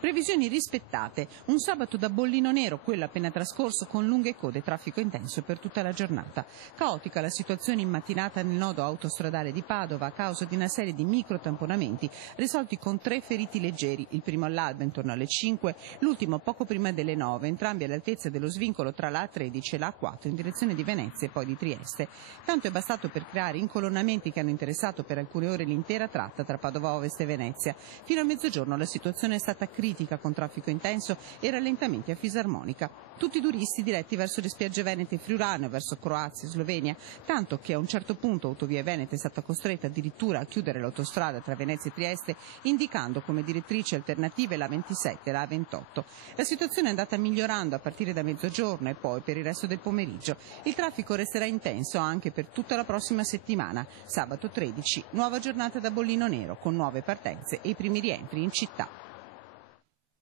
Previsioni rispettate. Un sabato da bollino nero, quello appena trascorso, con lunghe code e traffico intenso per tutta la giornata. Caotica la situazione in mattinata nel nodo autostradale di Padova a causa di una serie di microtamponamenti risolti con 3 feriti leggeri, il primo all'alba intorno alle 5, l'ultimo poco prima delle 9, entrambi all'altezza dello svincolo tra la A13 e la A4 in direzione di Venezia e poi di Trieste. Tanto è bastato per creare incolonnamenti che hanno interessato per alcune ore l'intera tratta tra Padova Ovest e Venezia. Fino a mezzogiorno la situazione è stata critica con traffico intenso e rallentamenti a fisarmonica. Tutti i turisti diretti verso le spiagge venete friulane, verso Croazia e Slovenia, tanto che a un certo punto Autovie Venete è stata costretta addirittura a chiudere l'autostrada tra Venezia e Trieste, indicando come direttrici alternative la 27 e la 28. La situazione è andata migliorando a partire da mezzogiorno e poi per il resto del pomeriggio. Il traffico resterà intenso anche per tutta la prossima settimana. Sabato 13, nuova giornata da bollino nero con nuove partenze e i primi rientri in città.